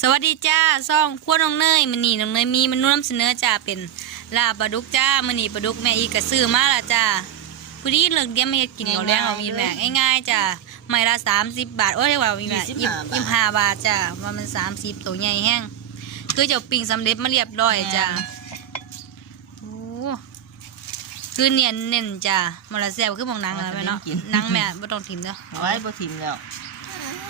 สวัสดีจ้าซ่องขั้วน้องเนยมันนี่น้องเนยมีเมนูนำเสนอจ้าเป็นลาบปลาดุกจ้ามันนี่ปลาดุกแม่อีกกระซื้อมาละจ้าผู้ดีเลิกเดียวไม่เฮ็ดกินเอาแรงเอามีแม่ง่ายๆจ้าไม่ละสามสิบบาทโอ้ยว่ามีแม่ยี่ยี่สิบห้าบาทสิบห้าบาทจ้าว่ามันสามสิบตัวใหญ่แห้งคือเจะปิ้งสำเร็จมาเรียบร้อยจ้าโอ้คือเนียนเน้นจ้ามันละแซ่บคือหมองหนังอะแม่เนาะหนังแม่บ่ต้องถิ่มเด้อเอาไว้บ่ทิมแล้วเ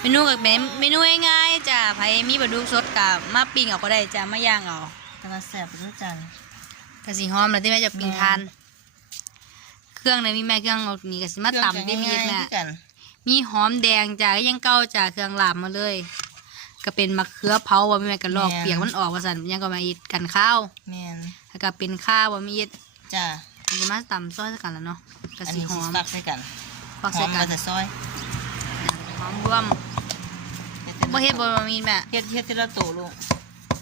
มนูก็เป็นเมนูง่ายๆจ้ะไผมีปลาดุกสดกับมาปิ้งเอาก็ได้จ้ะมาย่างเอาแต่ว่าแซ่บไปทุกจานกะสิหอมแล้วที่แม่จะปิ้งทาน เครื่องในมีแม่เครื่องเอานี่ก็สิมาตำได้มีดแม่ง่ายๆคือกันมีหอมแดงจ้ะก็ยังเก่าจ้ะเครื่องลาบมาเลย ก็เป็นมะเขือเผาว่าแม่ก็ลอกเปียกมันออกว่าสั่นยังก็มาอีดกันข้าวแม่นแล้วก็เป็นข้าวว่ามีดจ้าสิมาตำซอยสักกันแล้วเนาะก็อันสินี้หสิอมฟักใส่กันฟักหใส่อมกัก็นจะซอยห อมรวมบ่เฮ็ดบ่มีแม่เฮ็ดเฮ็ดทีละโตลูก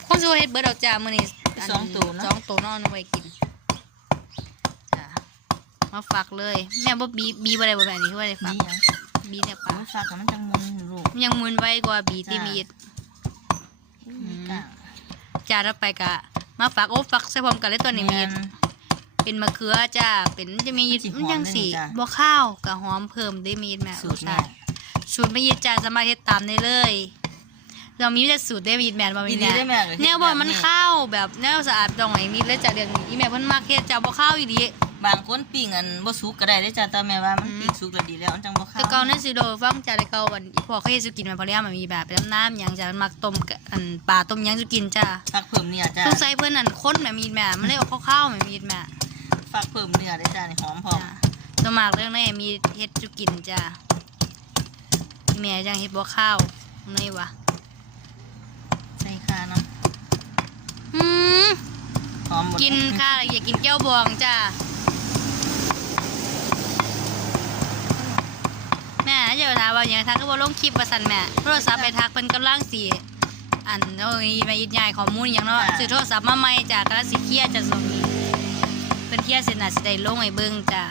คงสิว่าเฮ็ดเบิดดอกจ้ามื้อนี้สองตัวเนอะสองตัวเนอนไว้กินจ้ามาฝากเลย แม่บ่บีบีบ่ได้บ่แม่นี่คือว่าได้ฝากนี่ยังบีเนี่ยเอาปะมาฟักกับมันจังมุนลูกมันยังมุนไว้กว่าบีที่มีดมีกลางจ้าถ้าไปกะ มาฝากโอ้ฝากใส่พร้อมกันเลยตัวนี้มีดเป็นมะเขือจ้าเป็นจะมีมันสิหอมมันยังสีได้นี่จ้ะบ่ข้าวกับหอมเพิ่มได้มีดแม่สูตรชาแม่ติ สูตรไม่ยึดจ้าสามารถเฮ็ดตามได้เลย เรามีแต่สูตรได้มีดแม่นบ่มีอีดีแม่ได้แม่เลยแนวบ่มันข้าวแบบแนวสะอาดตรงไหนมีดเลยจ้าเรื่องนี้อีแม่เพิ่นมักเฮ็ดจ้าบ่ข้าวอีดีบางคนปิ้งอันบ่สุกก็ได้เด้อจ้าแต่แม่ว่ามันอืมปิ้งสุกแล้วดีแล้วมันจังบ่ข้าวแต่เก่านั่นสิโดฟังจากแต่เก่าวันอีพอเขาเฮ็ดสุกินมาพอแล้วมันมีแบบเป็นน้ำหยังจ้ะมันมักต้มกะอันปลาต้มหยังสุกินจ้ะฟักเพิ่มเนื้อจ้าสงสัยเพิ่นนั่นข้นแม่มีดแม่มันเลยเอาข้าวๆแม่มีดแม่ฟักเพิ่มเนื้อได้อจ้านี่หอมพร้อมจ้ะสวนมากเรื่องนี้มีเฮ็ดสุกินจ้ะ แม่จังเฮ็ดบ่ข้าวนี่วะใส่ข้าเนาะอืมหอมหมดกินข้าวอย่ากินแก้วบองจ้ะแม่อย่าไปถามว่าอย่างทักก็บ่ลงคลิปว่าซั่นแม่โทรศัพท์ไปทักเพิ่นกำลังสิอันเอาอีมาอีกใหญ่ข้อมูลอหย่างเนาะซื้อโทรศัพท์มาใหม่จ้ะกำลังสิเคลียร์จ้ะส่วงนี้เพิ่นเคลียร์เสร็จน่ะสิได้ลงให้เบิ่งจ้ะ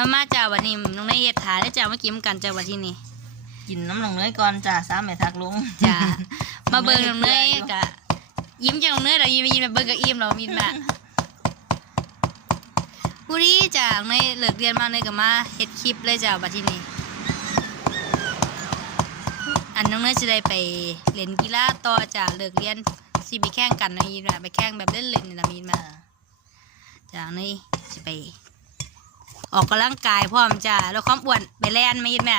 มามาจ้ะวันนี้น้องนายเฮ็ดถาได้จ้ะมากินกันจ้ะวันที่นี่กินน้ำหนองเนยก่อนจ้าสามแม่ทักลงจ้ะมาเบิ่งน้องเนยกะยิ้มจากน้องเนยเรายิ้มยิ้มแบบเบิ่งกับอิ่มเรามีแม่ผู้นี้จ้ะน้องเนยเลิกเรียนมาเนยก็มาเฮ็ดคลิปเลยจ้ะบัดที่นี้อันน้องเนยจะได้ไปเล่นกีฬาต่อจ้ะเลิกเรียนสิไปแข่งกันนะมีแม่ไปแข่งแบบเล่นๆนี่ล่ะมีแม่จ้ะน้องเนยสิไป ออกกำลังกายพร้อมจ้ะแล้วความอ้วนไปแล่นมาอีกแม่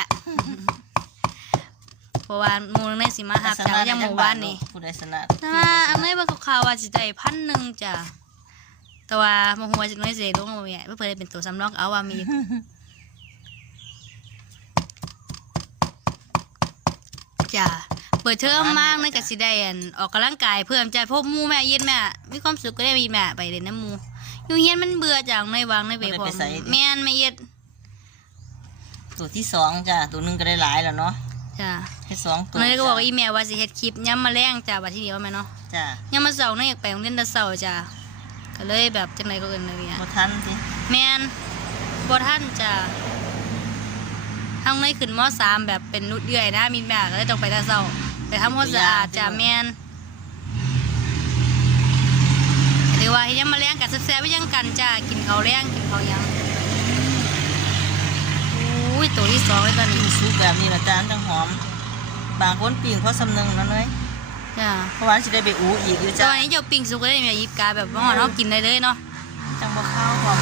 เพราะว่าหมูน้องเนยสิมาหาจ้ะยังหมู่บ้านนี่ผู้ใดสนัดแต่ว่าอันนี้ว่าข่าวๆว่าสิได้พันหนึ่งจ้ะแต่ว่าบ่ฮู้ว่าสิน้อยสิได้ลงบ่แม่เพื่อได้เป็นตัวสำรองเอาว่ามีจ้ะเปิดเทอมมากนั่นก็สิได้อันออกกำลังกายเพิ่มจ้ะพบหมู่แม่เย็นแม่มีความสุขก็ได้มีแม่ไปเล่นน้ำหมู่ อยู่เฮียนมันเบื่อจังในวางในไปพร้อมแม่นไม่เย็ดตัวที่สองจ้ะตัวหนึงก็ได้หลายแล้วเนาะจ้ะแค่สองตัวนั่นก็บอกว่าอีแม่ว่าสิเฮ็ดคลิปย้ำมาแรงจ้ะว่าที่เดียวแม่เนาะจ้ะยังมาเสาร์นี่อยากไปโรงเรียนแต่เสาร์จ้ะก็เลยแบบจังไรก็เอินเลยเนี่ย บ่ทันสิแมนบ่ท่านจ้ะทางในขึ้นมสามแบบเป็นนุดเดือยนะมีแม่ก็เลยต้องไปแต่เสาร์ไปทำความสะอาดจ้ะแมนหรื อว่าเฮ็ดยังมาเลี้ยงกันแซ่บๆไว้ยังกันจ้ะกินข้าวเลี้ยงกินข้าวหยังอุ้ยตัวที่สองเลยตอนปิ้นี้งสุกแบบนี้ละจ้ะจังหอม บางคนปิ้งเพราะสำนึงนั่นเลยจ้ะเพราะว่าสิได้ไปอูอีกอยู่ตจ้ะอนนี้เจ้าปิ้งสุกก็ได้มียิบกาแบบว่าเรากินได้เลยเนาะจังบ่เข้าวพร้อม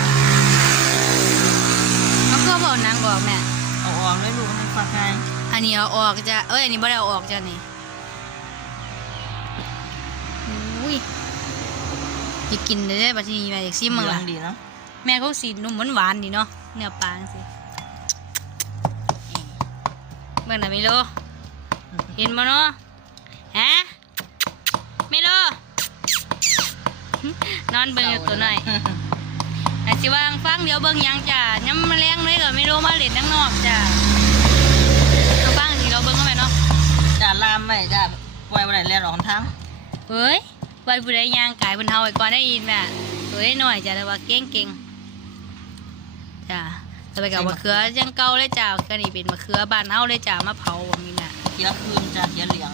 มันก็บอกนางบอกแม่เอาออกเลยลูกให้ฟักง่ายอันนี้เอาออกจ้ะเอ้ยอันนี้ไม่ได้เอาออกจ้ะนี่อุ้ย อยากกินเลยได้บัดนี้แม่อยากซิมมั้งเหลืล่ะองดีเนาะแม่ก็สีนุ่มหวานหวานๆดีเนาะเนื้อปลาจังสิเบิ่งหน่ะไม่รู้เห็นบ่เนาะฮะไม่รู้นอนเบิ่งอยู่ตัวหน่อยอาจสิวางฟังเดี๋ยวเบิ่งหยังจ้ะย้ำแมลงเลยก็ไม่รู้มาเล่นข้างนอกจ้ะเอาฟังสิเราเบิ่งเข้าไปเนาะจ้ะลามไว้จ้ะปล่อยไว้ได้แล้วหรอกทางเฮ้ย ไว้ผู้ใดย่างกายบนเฮาไว้ก่อนได้ยินแม่ตัวได้หน่อยจ้ะแต่ว่าเก่งเก่งๆจ้ะแล้วไปกับมะเขือยังเก่าเลยจ้าก็นี่เป็นมะเขือบ้านเฮาเลยจ้ามาเผาบ่มีน่ะเขียวคืนจ้ะเขียวเหลือง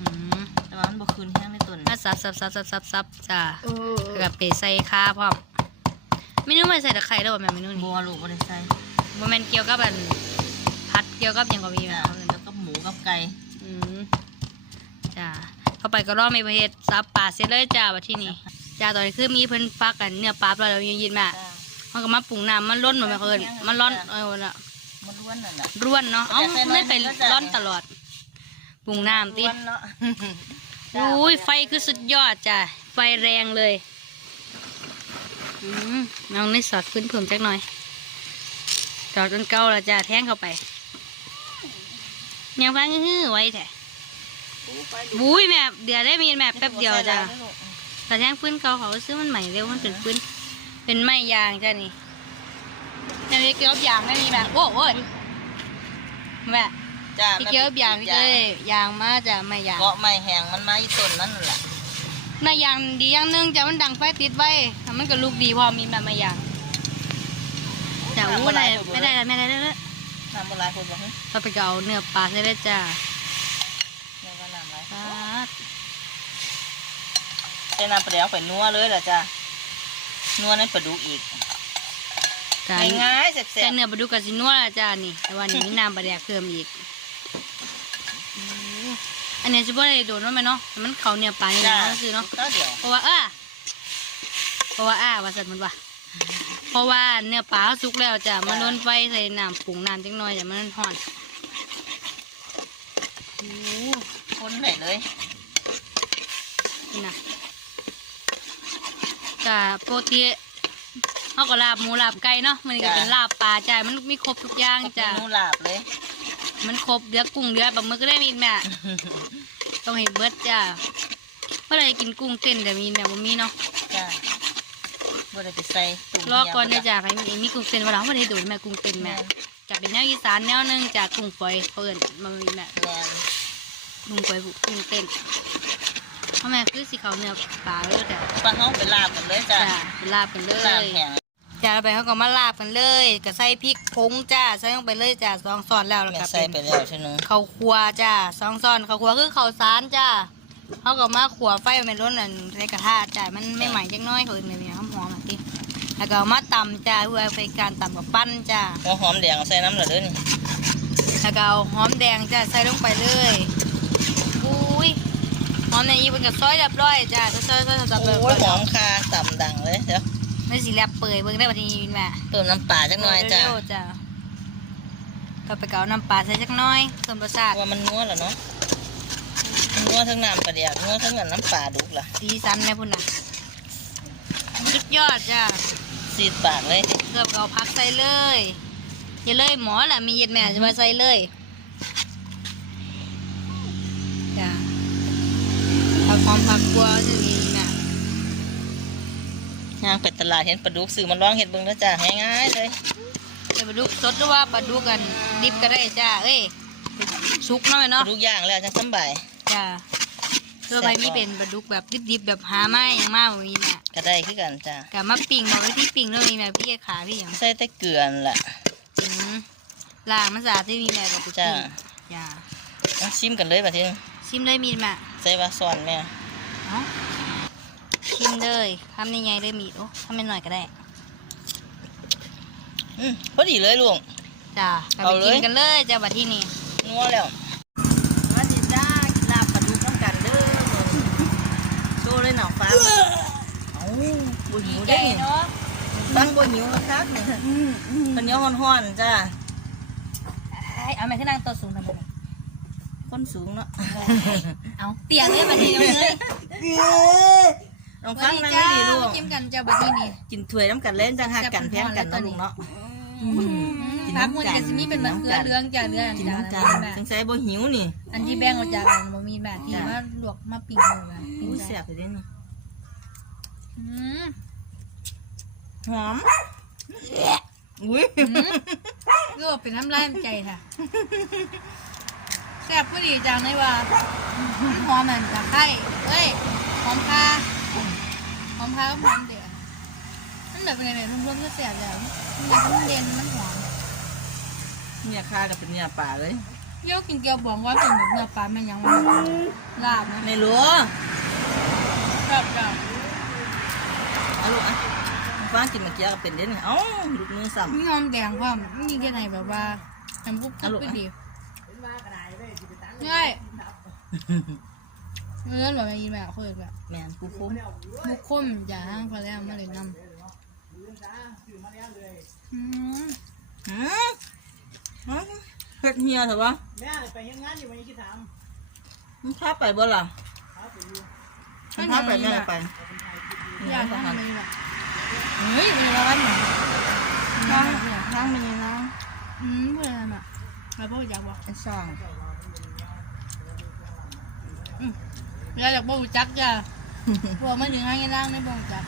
อืมแต่ว่ามันบ่คืนแห้งในต้นมาซับซับซับซับซับซับจ้าแล้วกับไปใส่ข้าพร้อมเมนูไม่ใส่ตะไคร้แล้วบ่แม่เมนูนี้บัวลูกบ่ได้ใส่บ่แม่นเกี่ยวกับอันพัดเกี่ยวกับหยังก็มีแม่จ้ะเอาเลยแล้วก็หมูกับไก่อืมจ้า เข้าไปก็รอไม่ประเฮ็ดซับปลาเสร็จเลยจ้าว่าที่นี่จ้าตอนนี้คือมีเพิ่นฟักกันเนื้อปลาแล้วเรายินๆแม่จ้ะมันก็มาปรุงน้ำมันร้นเหมือนเพิ่นมันร้อนเออน่ะมันล้วนนั่นน่ะร่วนเนาะเอ้าแต่ใส่น้อยไม่ไปก็จะร้อนตลอดปรุงน้ำติล้วนเนาะอุ้ยไฟคือสุดยอดจ้ะไฟแรงเลยอืมน้องนี่สอดขึ้นเพิ่มจักหน่อยจอดจนเก่าและจ้ะแทงเข้าไปยังฟังฮือๆไว้แท้ บุ้ยแม่เดี๋ยวได้มีแม่แป๊บเดียวจ้ะแต่แทงพื้นเก่าเขาซื้อมันใหม่เร็วมันเป็นพื้น เป็นไม้ยางจ้ะนี่ยังเกี่ยวกับยางไม่มีแม่โอ้โอ้ยแม่จ้ะที่เกี่ยวกับยางที่จะได้ยางมาจ้ะไม้ยางเกาะไม้แห้งมันมาอีต้นนั่นแหละไม้ยางดีอย่างหนึงจ้ะมันดังไฟติดไว้ถ้ามันก็ลูกดีพอมีแบบไม้ยางแต่อู้อะไรไม่ได้แล้วไม่ได้แล้วน้ำบ่หลายคนบ่ฮึเราไปเอาเนื้อปลาใส่ได้จ้ะ แม่ว่าน้ำหลาย ปลา ใส่น้ำปลาแดกไปนัวเลยล่ะจ้ะนัวในปลาดุกอีกจ้ะง่ายๆแซ่ใส่บเนื้อปลาดุกกับสินัวละจ้ะนี่ แต่ว่านี่มีน้ำปลาแดกเพิ่มอีกอู้อันนี้จะบ่ได้โดนว่าไหมเนาะแต่มันเขาเนื้อปลาๆนี่จ้ะเนาะซื้อเนาะก็เดี๋ยวเพราะว่าอ่าเพราะว่าอ่าว่าสัตว์มันว่าเพราะว่าเนื้อปลาสุกแล้วจ้ะมันโดนไฟใส่น้ำปรุงน้ำจังน้อยจ้ะมันห่อนโอ้คนได้เลยนี่นะ จ้ะปกติเขาก็ลาบหมูลาบไก่เนาะมันก็เป็นลาบปลาจ้ะมันมีครบทุกอย่างจ้ะเมนูลาบเลยมันครบเดือกุ้งเดือปลาหมึกก็ได้มีแม่ต้องให้เบิดจ้ะเมื่อไรกินกุ้งเต้นแต่มีแม่บ่มีเนาะจ้ะบ่ได้ไปใส่ตุ่มรอก่อนเหี่นะยวจ้ะใครมีมีกุ้งเต้นว่าเราไม่ได้ดูแม่กุ้งเต้นแม่จะเป็นแนวอีสานแนวหนึงจากกุ้งฝอยเปิดมามีแม่แม่นกุ้งฝอยกุ้งเต้นเพราะแม่คือสีขาวเนื้อปลาเลยแต่ปลาเฮาไปลาบกันเลยจ้ะจ้าเป็นลาบกันเลลาบยแห้งจ้าไปเขาก็มาลาบกันเลยก็ใส่พริกผงจ้าใส่ลงไปเลยจ้าสองซ้อนแล้วแล้วแม่ก็ใส่เป็น ไปแล้วใช่ไหมข้าวคั่วจ้าสองซ้อนข้าวคั่วคือข้าวสารจ้าเขาก็มาขัวไฟไม่ร้อนอันใส่กระทะจ้ามันไม่ใหม่จังน้อยเขาอื่นเลยเนี่ยหอมหอมๆอะทีแล้วก็เอามาตำจ้าเพื่อไปการตำกับปั้นจ้าหัวหอมแดงเอาใส่น้ำเหลือเด้อนี่แล้วก็เอาหอมแดงจ้ะใส่ลงไปเลยอุ้ยหอ มแดงอีเป็นกับซอยเรียบร้อยจ้ะซอยซอยซอยซอยโอ้ยหอมคาต่ำดังเลยเดี๋ยวไม่สิแลบเปื่อยเบิ่งได้บัดนี้แม่เติมน้ำปลาจักหน่อยจ้ะเร็วๆจ้ะก็ไปเกเอาน้ำปลาใส่จักหน้อยเติมรสชาติว่ามันนัวแล้วเนาะมันนัวทั้งน้ำปลาแดกนัวทั้งน้ำปลาดุกล่ะสีสันแม่พุ่นน่ะสุดยอดจ้ะซีดปากเลยเกือบเอาพักใส่เลยอย่าเลยหมอแหละมีเย็ดแม่จะมาใส่เลยจ้ะเอา ความผักกลัวจะมีน่ะย่างเป็ดตลาดเห็นปลาดุกซื้อมาลองเห็ดเบิ่งแล้วจ้ะง่ายๆเลยจะปลาดุกสดหรือว่าปลาดุกกันดิบก็ได้จ้าเอ้ยสุกหน่อยปเนาะลาดุกย่างแล้วจังสำบายจ้าเพื่อไปมีเป็นปลาดุกแบบดิบๆแบบหาไม้อย่างมากมีแม่ก็ได้คือกันจ้ะกับมาปิ่งบอกไว้ที่ปิ่งแล้วมีแม่พี่ขาพี่อย่างใส่แต่เกลือนั่นล่ะอืมล่างมันสะอาดที่มีแม่กับปิ่งจ้ะจ้า ต้องชิมกันเลยบัดนี้ชิมเลยมีแม่ใส่ว่าซ้อนแม่ เอ้าชิมเลยทำยังไงเลยมีดโอ้ทำไม่หน่อยก็ได้อืมพอดีเลยลุง จ้าก็เอาไปเลยกินกันเลยจ้าบัดที่นี่นัวแล้วมาดิจ้ากินลาบปลาดุกน้ำกันเด้อโชว์เลยหน่อฟ้าเอาบุหิวได้นี่เนาะฟังบุหิวคักนี่ข้าวเหนียวฮ้อนๆจ้าเอาแม่ขึ้นนั่งโตัวสูงทำไม คนสูงเนาะเอาเตียงเลยบัดนี้เอาเลยลองฟังนั่งดีลูกกินกันจ้าบัดที่นี่กินถ้วยน้ำกันเล่นจังหักกันแพงกันเนาะลูกเนาะพักมันจะสิมีเป็นมะเขือเหลืองจ้าเนื้อกินจ้าน้ำกันแม่จังใส่บ่หิวนี่ อันที่แบ่งออกจากกันบ่มีแบบที่ว่าลวกมาปิ้งเลยปิ้งอู้จ้ะแซ่บเลยเด้นี่อืมหอมอุ้ยก็เป็นน้ำลายใจค่ะ แซ่บผู้ดีจังเลยว่าหอมนั่นตะไคร้เอ้ยหอมคาหอมคาก็หอมเดือดมันมันแบบเป็นไงแบบรวมๆก็แสบแล้วมันเย็นมันหอมเนี่ยค่ากับเป็นเนี่ยป่าเลยเยี่ยวกินเกี๊ยวบองว่าเป็นแบบเนื้อปลาแม่นยังมันลาบนะไม่รู้ครับครับเอาลูกอะฟ้ากินเมื่อกี้ก็เป็นเด่นเอ้าลูกมือสั่มมีหอมแดงว่ามันมีแค่ไหนแบบว่าทำกุ๊บเอาลูกุ๊บกไปอะดี ง่ายเนื้อแบบนี้แบบเคยแบบแมนกูคุ้มมุกคมอย่าห้างพอแล้วมาเลยนำอืมหืมฮะเฮ็ดเฮียเถอะวะแม่ไปยังงานอยู่วันนี้คิดถามมึงพาไปบ่ล่ะมึงพาไปแม่ไปอยากทำอะไรแบบเฮ้ยเป็นอะไรกันเนี่ยทางทางมันยังนะอืมเป็นอะไรแบบอะไรพวกอยากบอกไอ้ช่าง อ ยากอยากบอกจักจ้ะพวกมันถึงให้ร่างในบอกจัก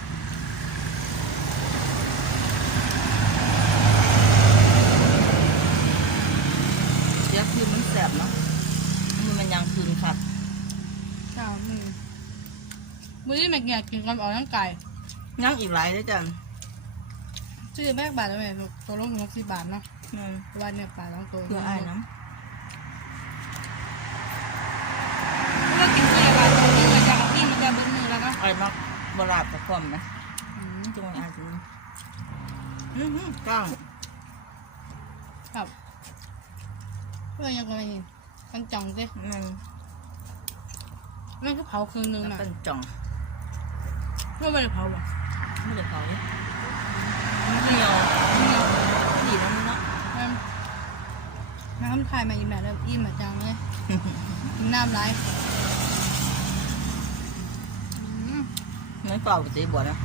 เดี๋ยวคือมันแสบเนาะมันมันยังคืนครับสาวมือมือที่แม่เกียกินกันออกร่างกายยังอีกหลายเลยจ้ะซื้อแม่บาทแล้วแม่ตัวลงหกสิบบาทเนาะแม่นวันเนี่ยปลาต้องตัวเพื่ออ้ายน้ก็กินเพื่อบาทตัวนี้เลยจากที่มันจะเบิ้ลมือแล้วเนาะำอ้ายมักบ ลาบกับความนะอืมจงอาจจะอือหือก้างครับเพื่อนยังไงนี่กันจ่องสิมันมันก็เผาคืนนึงมันน่ะเป็นจ่องเพื่อไม่ได้เผาอะไม่ได้เผามันเหนียวดีนะเนาะน้ำน้ำทายมาอิ่มแบบแล้วอิ่มแบบจังเลยกินน้ำไรอืม ไม่เปล่าตีบ่นะ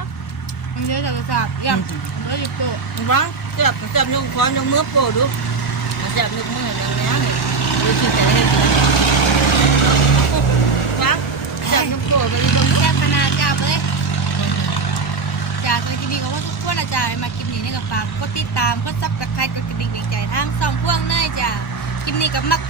มันเยอะจากรสชาติย่ำแล้วหยิบโตะบ้างจับจับยกคอนยกมือโปดูจับยกมืออย่างนี้นี่ดูจิตใจให้ดีบ้างจับยกโปไปดูแซ่บขนาดจับเลยจ้าสวัสดีกับว่าทุกคนอาจารย์มาคลิปนี้นี่กับฝากกดติดตามกดซับสไครต์กดกระดิ่งดีใจทั้งสองพวงเลยจ้าคลิปนี้กับมัก